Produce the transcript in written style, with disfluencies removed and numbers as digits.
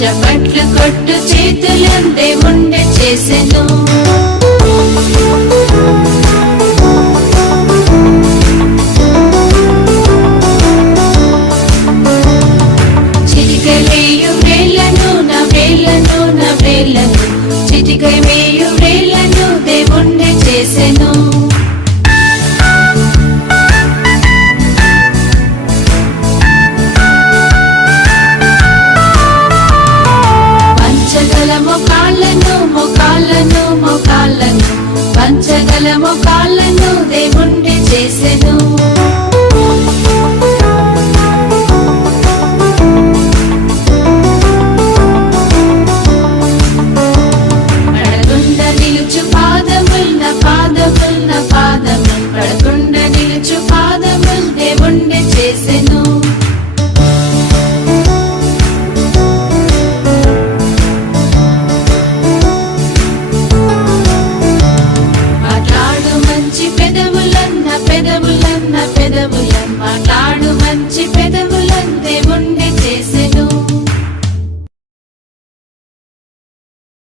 చప్పట్లు కొట్టు చేతులందే ముండె చేసెను. చిటికై వేయు వేళ్ళను నా వేళ్ళను నా వేళ్ళను చిటికై వేయు వేళ్ళను దేవుండే చేసెను. పంచగల మోకాళ్ళను మోకాళ్ళను మోకాళ్ళను పంచగల మోకాళ్ళను దేవుండే చేసెను. పడకుండా నిలుచు పాదముల్ నా పాదముల్ నా పాదముల్ పడకుండా నిలుచు పాదముల్ దేవుండే చేసెను. మాట్లాడు మంచి పెదవులన్న పెదవులన్న పెదవులన్ మాట్లాడు మంచి పెదవులన్న